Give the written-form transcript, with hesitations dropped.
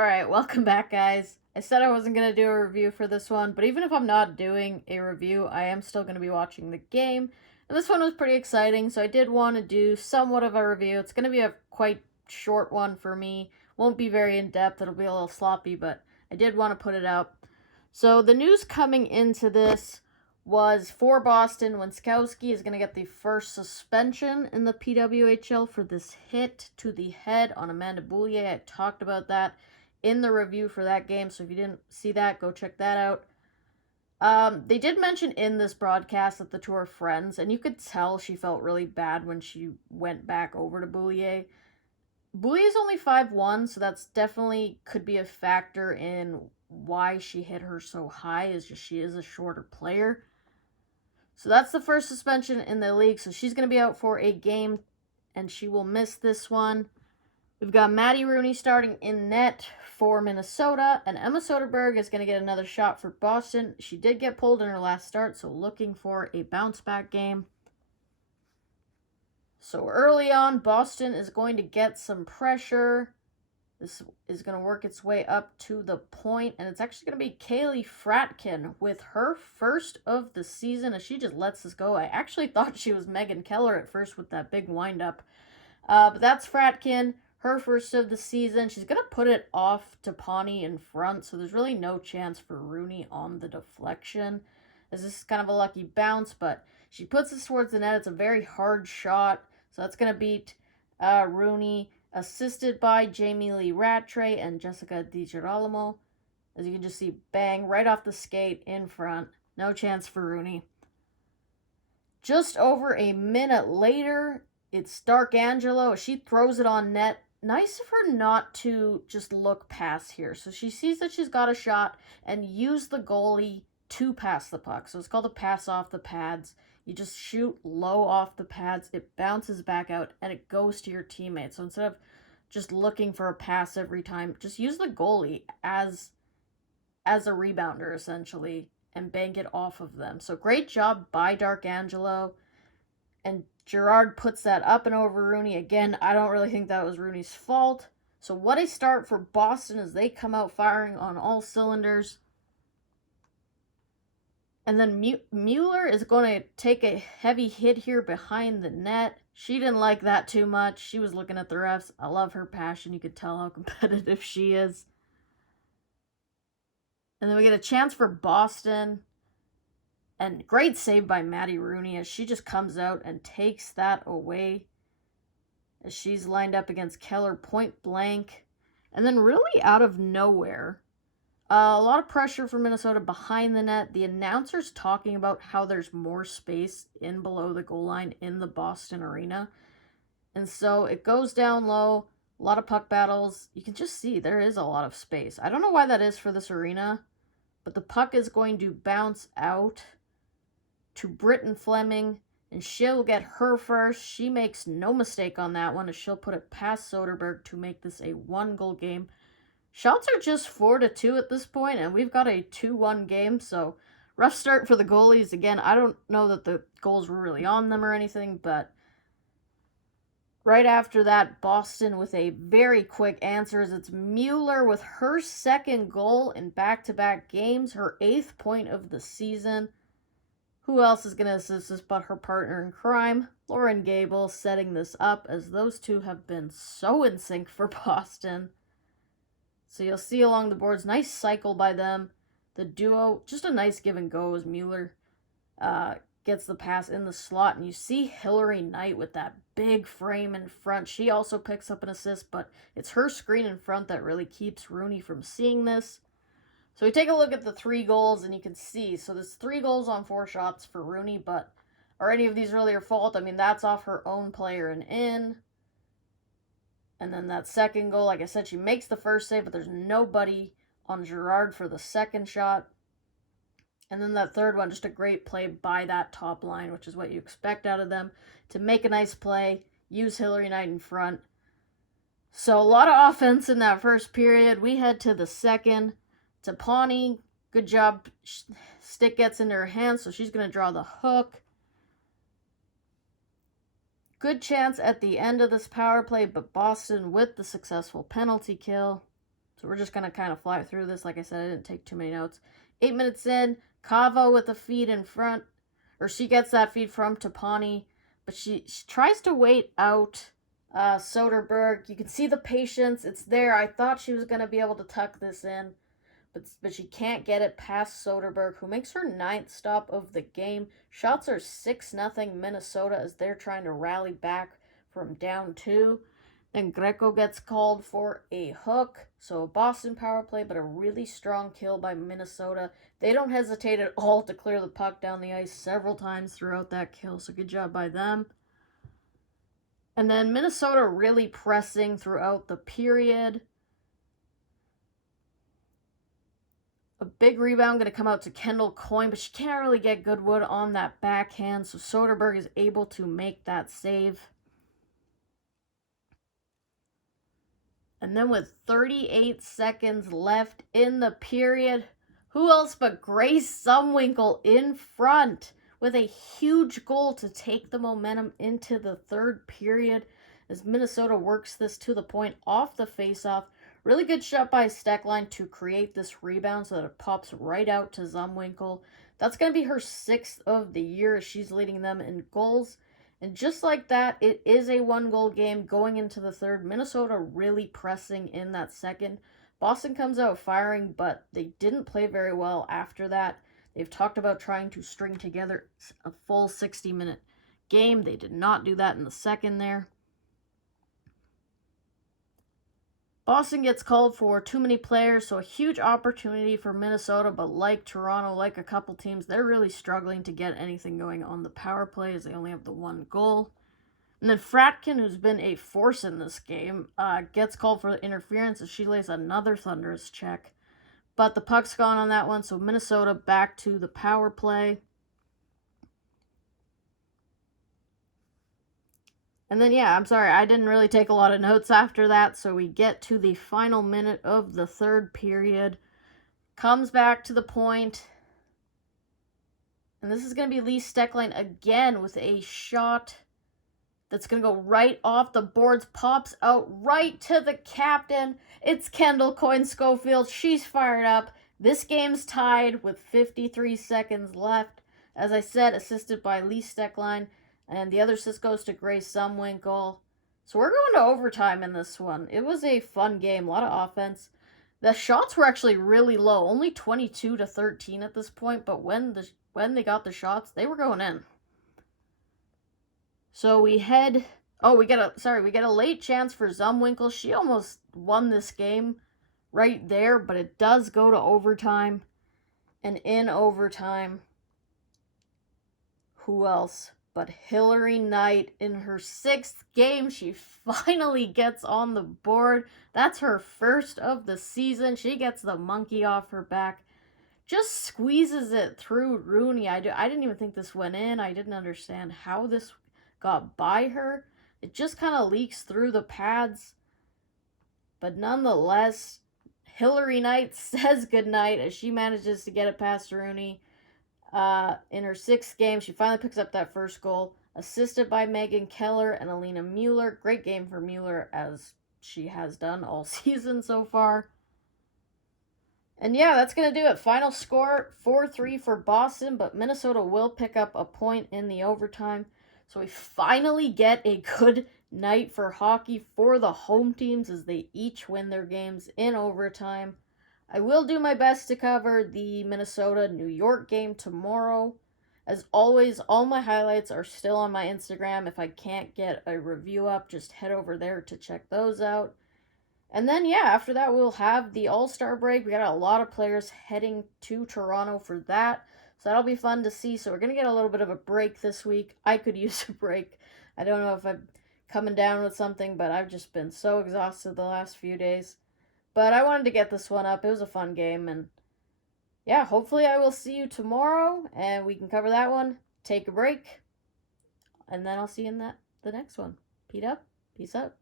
Alright, welcome back, guys. I said I wasn't going to do a review for this one, but even if I'm not doing a review, I am still going to be watching the game. And this one was pretty exciting, so I did want to do somewhat of a review. It's going to be a quite short one for me. Won't be very in-depth, it'll be a little sloppy, but I did want to put it out. So the news coming into this was for Boston, Winskowski is going to get the first suspension in the PWHL for this hit to the head on Amanda Boulier. I talked about that in the review for that game, so if you didn't see that, go check that out. They did mention in this broadcast that the two are friends, and you could tell she felt really bad when she went back over to Boulier. Boulier's only 5'1", so that's definitely could be a factor in why she hit her so high, is just she is a shorter player. So that's the first suspension in the league, so she's going to be out for a game, and she will miss this one. We've got Maddie Rooney starting in net for Minnesota, and Emma Soderberg is going to get another shot for Boston. She did get pulled in her last start, so looking for a bounce-back game. So early on, Boston is going to get some pressure. This is going to work its way up to the point, and it's actually going to be Kaylee Fratkin with her first of the season, as she just lets this go. I actually thought she was Megan Keller at first with that big windup. But that's Fratkin, her first of the season. She's going to put it off to Pawnee in front, so there's really no chance for Rooney on the deflection, as this is kind of a lucky bounce, but she puts this towards the net. It's a very hard shot, so that's going to beat Rooney, assisted by Jamie Lee Rattray and Jessica DiGirolamo. As you can just see, bang, right off the skate in front. No chance for Rooney. Just over a minute later, it's Darkangelo. She throws it on net. Nice of her not to just look past here. So she sees that she's got a shot and use the goalie to pass the puck. So it's called a pass off the pads. You just shoot low off the pads, it bounces back out, and it goes to your teammate. So instead of just looking for a pass every time, just use the goalie as a rebounder, essentially, and bank it off of them. So great job by Darkangelo. And Gerard puts that up and over Rooney. Again, I don't really think that was Rooney's fault. So what a start for Boston as they come out firing on all cylinders. And then Mueller is going to take a heavy hit here behind the net. She didn't like that too much. She was looking at the refs. I love her passion. You could tell how competitive she is. And then we get a chance for Boston. And great save by Maddie Rooney as she just comes out and takes that away. As she's lined up against Keller point blank. And then really out of nowhere, a lot of pressure for Minnesota behind the net. The announcer's talking about how there's more space in below the goal line in the Boston arena. And so it goes down low, a lot of puck battles. You can just see there is a lot of space. I don't know why that is for this arena, but the puck is going to bounce out to Britton Fleming, and she'll get her first. She makes no mistake on that one, as she'll put it past Soderberg to make this a 1-goal game. Shots are just 4-2 at this point, and we've got a 2-1 game, so rough start for the goalies. Again, I don't know that the goals were really on them or anything, but right after that, Boston with a very quick answer, as it's Mueller with her second goal in back-to-back games, her 8th point of the season. Who else is going to assist this but her partner in crime, Lauren Gable, setting this up, as those two have been so in sync for Boston. So you'll see along the boards, nice cycle by them. The duo, just a nice give and go as Mueller gets the pass in the slot. And you see Hillary Knight with that big frame in front. She also picks up an assist, but it's her screen in front that really keeps Rooney from seeing this. So we take a look at the 3 goals, and you can see, so there's 3 goals on 4 shots for Rooney, but are any of these really her fault? I mean, that's off her own player and in. And then that second goal, like I said, she makes the first save, but there's nobody on Gerard for the second shot. And then that third one, just a great play by that top line, which is what you expect out of them, to make a nice play, use Hillary Knight in front. So a lot of offense in that first period. We head to the second. To Pawnee, good job. Stick gets into her hands, so she's going to draw the hook. Good chance at the end of this power play, but Boston with the successful penalty kill. So we're just going to kind of fly through this. Like I said, I didn't take too many notes. 8 minutes in, Kava with the feed in front. Or she gets that feed from Tapani. But she tries to wait out Soderberg. You can see the patience. It's there. I thought she was going to be able to tuck this in. But she can't get it past Soderberg, who makes her 9th stop of the game. Shots are 6-0 Minnesota as they're trying to rally back from down 2. Then Greco gets called for a hook. So a Boston power play, but a really strong kill by Minnesota. They don't hesitate at all to clear the puck down the ice several times throughout that kill. So good job by them. And then Minnesota really pressing throughout the period. A big rebound going to come out to Kendall Coyne, but she can't really get Goodwood on that backhand. So Soderberg is able to make that save. And then with 38 seconds left in the period, who else but Grace Zumwinkle in front with a huge goal to take the momentum into the third period as Minnesota works this to the point off the faceoff. Really good shot by Steckline to create this rebound so that it pops right out to Zumwinkle. That's going to be her 6th of the year as she's leading them in goals. And just like that, it is a 1-goal game going into the third. Minnesota really pressing in that second. Boston comes out firing, but they didn't play very well after that. They've talked about trying to string together a full 60-minute game. They did not do that in the second there. Boston gets called for too many players, so a huge opportunity for Minnesota, but like Toronto, like a couple teams, they're really struggling to get anything going on the power play as they only have the 1 goal. And then Fratkin, who's been a force in this game, gets called for interference as she lays another thunderous check. But the puck's gone on that one, so Minnesota back to the power play. And then, yeah, I'm sorry, I didn't really take a lot of notes after that, so we get to the final minute of the third period. Comes back to the point. And this is going to be Lee Steckline again with a shot that's going to go right off the boards. Pops out right to the captain. It's Kendall Coyne-Schofield. She's fired up. This game's tied with 53 seconds left. As I said, assisted by Lee Steckline. And the other assist goes to Grace Zumwinkle. So we're going to overtime in this one. It was a fun game. A lot of offense. The shots were actually really low. Only 22-13 at this point. But when they got the shots, they were going in. So we head... Oh, we get a late chance for Zumwinkle. She almost won this game right there. But it does go to overtime. And in overtime... Who else? But Hillary Knight, in her 6th game, she finally gets on the board. That's her first of the season. She gets the monkey off her back. Just squeezes it through Rooney. I didn't even think this went in. I didn't understand how this got by her. It just kind of leaks through the pads. But nonetheless, Hillary Knight says goodnight as she manages to get it past Rooney. In her 6th game, she finally picks up that first goal, assisted by Megan Keller and Alina Mueller. Great game for Mueller, as she has done all season so far. And yeah, that's going to do it. Final score, 4-3 for Boston, but Minnesota will pick up a point in the overtime. So we finally get a good night for hockey for the home teams as they each win their games in overtime. I will do my best to cover the Minnesota-New York game tomorrow. As always, all my highlights are still on my Instagram. If I can't get a review up, just head over there to check those out. And then, yeah, after that, we'll have the All-Star break. We got a lot of players heading to Toronto for that. So that'll be fun to see. So we're going to get a little bit of a break this week. I could use a break. I don't know if I'm coming down with something, but I've just been so exhausted the last few days. But I wanted to get this one up. It was a fun game. And yeah, hopefully I will see you tomorrow and we can cover that one. Take a break. And then I'll see you in the next one. Peace out.